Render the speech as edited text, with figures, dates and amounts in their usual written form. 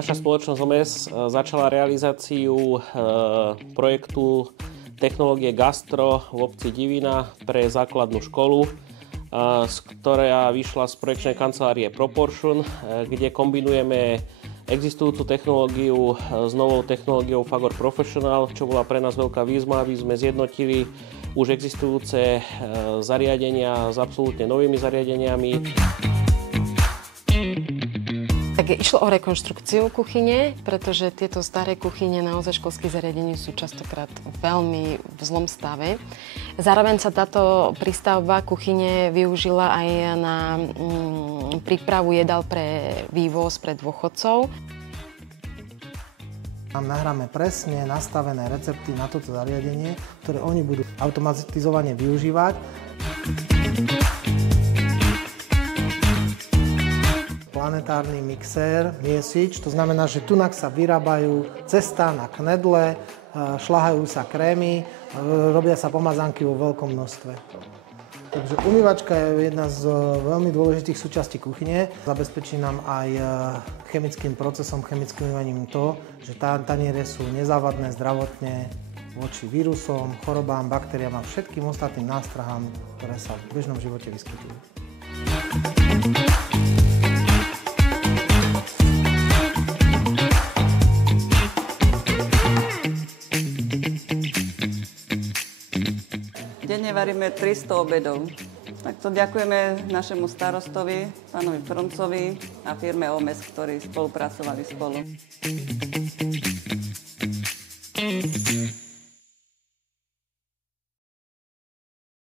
Naša spoločnosť OMS začala realizáciu projektu technológie Gastro v obci Divina pre základnú školu, ktorá vyšla z projekčnej kancelárie Proportion, kde kombinujeme existujúcu technológiu s novou technológiou Fagor Professional, čo bola pre nás veľká výzva, aby sme zjednotili už existujúce zariadenia s absolútne novými zariadeniami. Tak išlo o rekonštrukciu kuchyne, pretože tieto staré kuchyne naozaj školských zariadení sú častokrát veľmi v zlom stave. Zároveň sa táto prístavba kuchyne využila aj na prípravu jedál pre vývoz pre dôchodcov. Tam nahráme presne nastavené recepty na toto zariadenie, ktoré oni budú automatizovane využívať. Planetárny mixér, miesič, to znamená, že tunak sa vyrábajú cestá na knedle, šľahajú sa krémy, robia sa pomazánky vo veľkom množstve. Takže umývačka je jedna z veľmi dôležitých súčastí kuchyne. Zabezpečí nám aj chemickým procesom, chemickým umývaním to, že taniere sú nezávadné zdravotne voči vírusom, chorobám, baktériám a všetkým ostatným nástrahám, ktoré sa v bežnom živote vyskytujú. Denne varíme 300 obedov. Takto ďakujeme našemu starostovi, pánovi Frncovi a firme OMS, ktorí spolupracovali spolu.